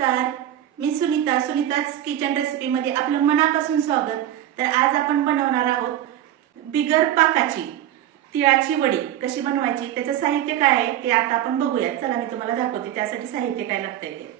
नमस्कार, मी सुनीताच किचन रेसिपीमध्ये आपलं मनापासून स्वागत। तर आज आपण बनवणार आहोत बिगर पाकाची तिळाची वडी कशी बनवायची, त्याचं साहित्य काय आहे ते आता आपण बघूया। चला मी तुम्हाला दाखवते त्यासाठी साहित्य काय लागतंय ते।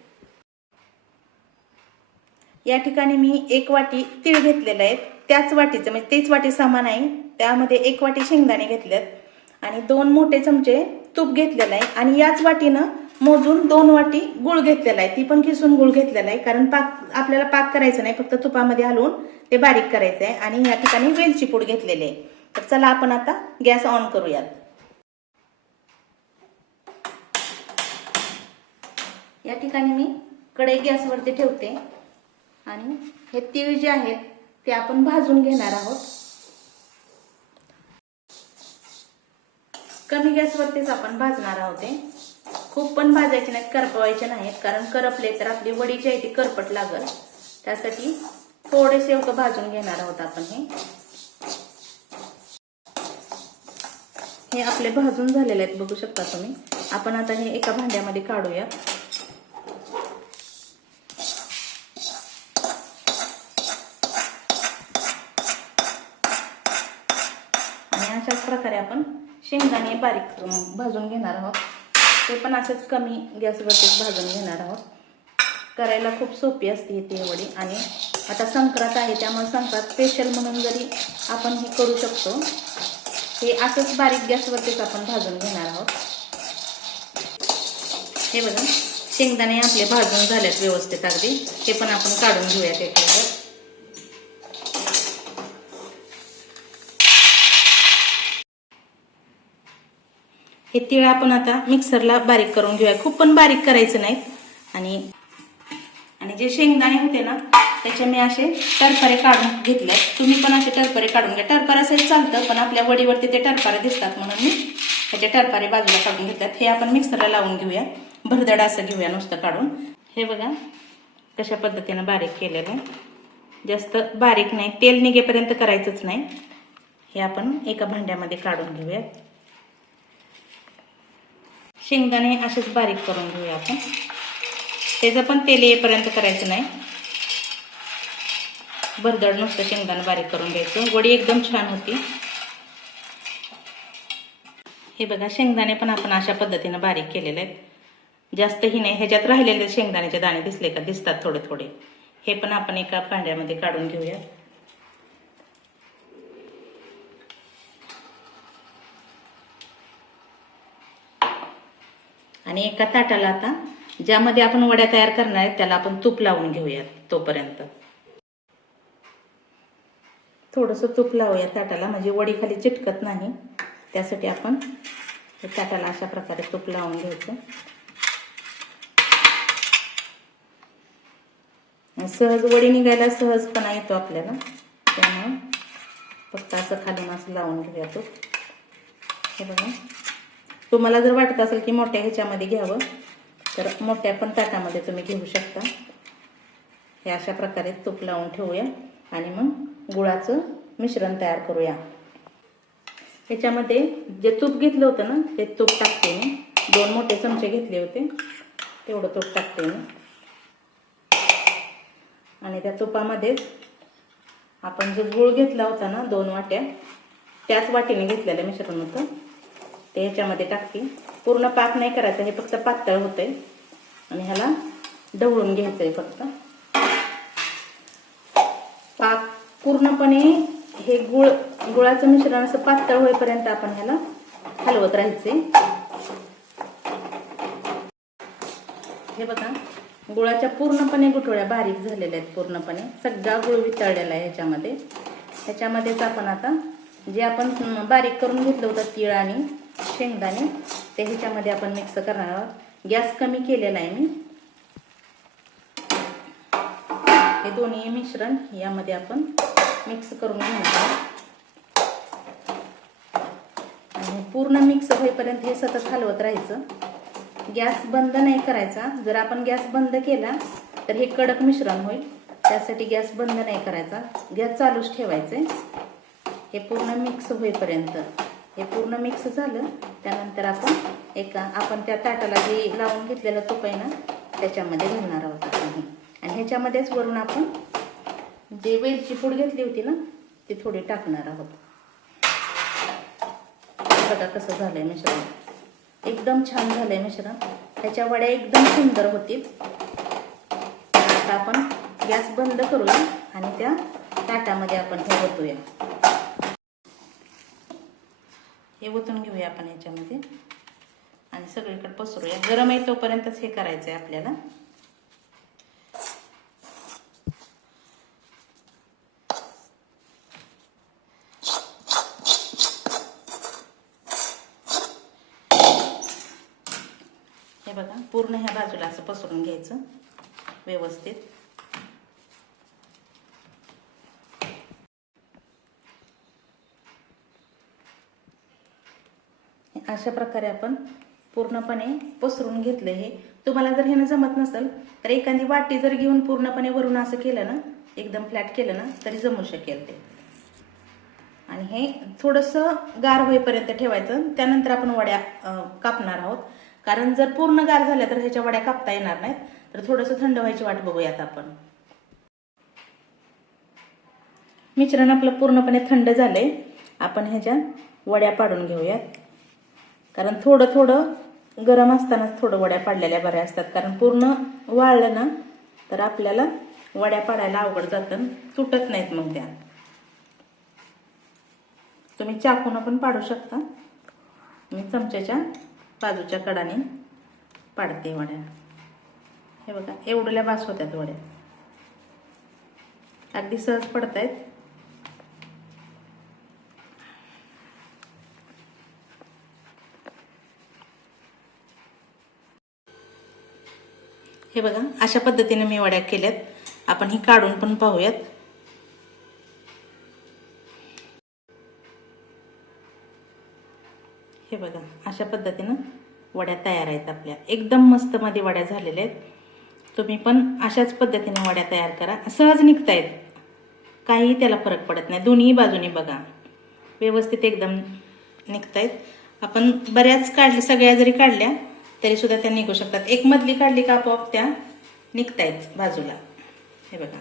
या ठिकाणी मी 1 वाटी तीळ घेतलेले आहेत, त्याच वाटीचं म्हणजे तेच वाटी समान आहे, त्यामध्ये 1 वाटी शेंगदाणे घेतलेत आणि 2 मोठे चमचे तूप घेतलेलं आहे आणि याच वाटीनं मोजून 2 वाटी गुळ घेतलेला आहे, ती पण किसून गुळ घेतलेला आहे, कारण आपल्याला पाक करायचं नाही, फक्त तुपामध्ये हलवून ते बारीक करायचं आहे। आणि या ठिकाणी वेलची पूड घेतलेली आहे। तर चला आपण आता गॅस ऑन करूयात। या ठिकाणी मी कढई गॅसवरती ठेवते आणि हे तीळ जे आहेत ते आपण भाजून घेणार आहोत। कमी गॅसवरतीच आपण भाजणार आहोत। खूप पण भाजायचे नाहीत, करपवायचे नाहीत, कारण करपले तर आपली वडी जी आहे ती करपट लागल। त्यासाठी थोडेसे भाजून घेणार आहोत आपण। हे आपले भाजून झालेले आहेत, बघू शकता तुम्ही। आपण आता हे एका भांड्यामध्ये काढूया। आणि अशाच प्रकारे आपण शेंगदाणे बारीक भाजून घेणार आहोत, ते पण असंच कमी गॅसवरतीच भाजून घेणार आहोत। करायला खूप सोपी असते ही तीळ वडी। आणि आता संक्रांत आहे, त्यामुळे संक्रांत स्पेशल म्हणून जरी आपण हे करू शकतो। हे असंच बारीक गॅसवरतीच आपण भाजून घेणार आहोत। हे बघा, शेंगदाणे आपले भाजून झालेत व्यवस्थित अगदी, हे पण आपण काढून घेऊया त्याच्यावर। हे तीळ आपण आता मिक्सरला बारीक करून घेऊया, खूप पण बारीक करायचं नाही। आणि जे शेंगदाणे होते ना त्याचे मी असे टरफरे काढून घेतले, तुम्ही पण असे टरफरे काढून घ्या। टरफरा असेल चालतं, पण आपल्या वडीवरती ते टरफरे दिसतात म्हणून मी त्याचे टरफरे बाजूला काढून घेतल्यात। हे आपण मिक्सरला लावून घेऊया, भरदड असं घेऊया नुसतं काढून। हे बघा कशा पद्धतीने बारीक केलेलं आहे, जास्त बारीक नाही, तेल निघेपर्यंत करायचंच नाही। हे आपण एका भांड्यामध्ये काढून घेऊया। शेंगदाणे असेच बारीक करून घेऊया आपण, त्याचं पण तेल येईपर्यंत करायचं नाही, भरदड नुसतं शेंगदाणे बारीक करून घ्यायचं, वडी एकदम छान होती। हे बघा, शेंगदाणे पण आपण अशा पद्धतीने बारीक केलेले आहेत, जास्त ही नाही। ह्याच्यात राहिलेले शेंगदाण्याचे दाणे दिसले का, दिसतात थोडे थोडे। हे पण आपण एका भांड्यामध्ये काढून घेऊया। आणि एका ताटाला आता ज्यामध्ये आपण वड्या तयार करणार आहेत त्याला आपण तूप लावून घेऊया। तोपर्यंत थोडंसं तूप लावूया ताटाला, म्हणजे वडी खाली चिटकत नाही, त्यासाठी आपण ताटाला अशा प्रकारे तूप लावून घ्यायचं। सहज वडी निघायला सहजपणा येतो आपल्याला, त्यामुळे फक्त असं खालून असं लावून घेऊया तूप। हे बघा, तुम्हाला जर वाटत असेल की मोठ्या ह्याच्यामध्ये घ्यावं तर मोठ्या पण ताटामध्ये तुम्ही घेऊ शकता। हे अशा प्रकारे तूप लावून ठेवूया आणि मग गुळाचं मिश्रण तयार करूया। ह्याच्यामध्ये जे तूप घेतलं होतं ना ते तूप टाकते मी, 2 मोठे चमचे घेतले होते, तेवढं तूप टाकते मी। आणि त्या तुपामध्येच आपण जो गुळ घेतला होता ना 2 वाट्या, त्याच वाटीने घेतलेलं मिश्रण होतं ते ह्याच्यामध्ये टाकते। पूर्ण पाक नाही करायचा, हे फक्त पातळ होतंय आणि ह्याला ढवळून घ्यायचंय फक्त। पाक पूर्णपणे हे गुळाचं मिश्रण असं पातळ होईपर्यंत आपण ह्याला हलवत राहायचंय। हे बघा, गुळाच्या पूर्णपणे गुठळ्या बारीक झालेल्या आहेत, पूर्णपणे सगळा गुळ वितळलेला आहे ह्याच्यामध्ये। ह्याच्यामध्येच आपण आता जे आपण बारीक करून घेतलं होतं तीळ आणि शेंगदाणे ते ह्याच्यामध्ये आपण मिक्स करणार आहोत। गॅस कमी केलेला आहे मी। हे दोन्ही मिश्रण यामध्ये आपण मिक्स करून घेणार आहोत आणि पूर्ण मिक्स होईपर्यंत हे सतत हलवत राहायचं। गॅस बंद नाही करायचा, जर आपण गॅस बंद केला तर हे कडक मिश्रण होईल, त्यासाठी गॅस बंद नाही करायचा, गॅस चालूच ठेवायचे हे पूर्ण मिक्स होईपर्यंत। हे पूर्ण मिक्स झालं त्यानंतर आपण त्या ताटाला जे लावून घेतलेलं तूप आहे ना त्याच्यामध्ये घालणार आहोत आपण. आणि ह्याच्यामध्येच वरून आपण जे वेलची पूड घेतली होती ना ती थोडी टाकणार आहोत. बघा कसं झालंय मिश्रण, एकदम छान झालंय मिश्रण. ह्याच्या वड्या एकदम सुंदर होतील. आता आपण गॅस बंद करूया आणि त्या ताटामध्ये आपण हे ओतूया. हे ओतून घेऊया आपण ह्याच्यामध्ये आणि सगळीकडे पसरूया. गरम आहे तोपर्यंतच हे करायचंय आपल्याला. हे बघा पूर्ण ह्या बाजूला असं पसरून घ्यायचं व्यवस्थित. अशा प्रकारे आपण पूर्णपणे पसरून घेतलं. हे तुम्हाला जर ह्यानं जमत नसेल तर एखादी वाटी जर घेऊन पूर्णपणे वरून असं केलं ना, एकदम फ्लॅट केलं ना तरी जमू शकेल ते. आणि हे थोडंसं गार होईपर्यंत ठेवायचं. त्यानंतर आपण वड्या कापणार आहोत. कारण जर पूर्ण गार झाल्या तर ह्याच्या वड्या कापता येणार नाहीत. तर थोडंसं थंड व्हायची वाट बघूयात आपण. मिश्रण आपलं पूर्णपणे थंड झालंय. आपण ह्याच्या वड्या पाडून घेऊयात. कारण थोडं थोडं गरम असतानाच थोडं वड्या पाडलेल्या बऱ्या असतात. कारण पूर्ण वाळलं ना तर आपल्याला वड्या पाडायला अवघड जातं, तुटत नाहीत मग त्या. तुम्ही चाकून पण पाडू शकता. मी चमच्याच्या बाजूच्या कडाने पाडते वड्या. हे बघा एवढ्या बास होत्यात वड्या, अगदी सहज पडतायत. हे बघा अशा पद्धतीने मी वड्या केल्यात. आपण ही काढून पण पाहूयात. हे बघा अशा पद्धतीनं वड्या तयार आहेत आपल्या. एकदम मस्त मध्ये वड्या झालेल्या आहेत. तुम्ही पण अशाच पद्धतीने वड्या तयार करा. सहज निघतायत, काहीही त्याला फरक पडत नाही. दोन्ही बाजूनी बघा व्यवस्थित एकदम निघतायत. आपण बऱ्याच काढल्या, सगळ्या जरी काढल्या तरी सुद्धा त्या निघू शकतात. एक मधली काढली का आपोआप त्या निघतायत बाजूला. हे बघा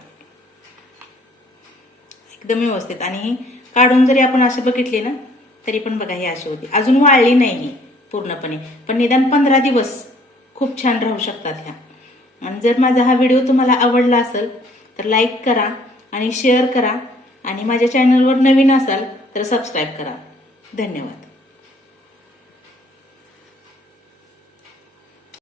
एकदम व्यवस्थित. आणि काढून जरी आपण अशी बघितली ना तरी पण बघा ही अशी होती. अजून वाळली नाही पूर्णपणे, पण निदान 15 दिवस खूप छान राहू शकतात ह्या. आणि जर माझा हा व्हिडिओ तुम्हाला आवडला असेल तर लाईक करा आणि शेअर करा. आणि माझ्या चॅनलवर नवीन असाल तर सबस्क्राईब करा. धन्यवाद.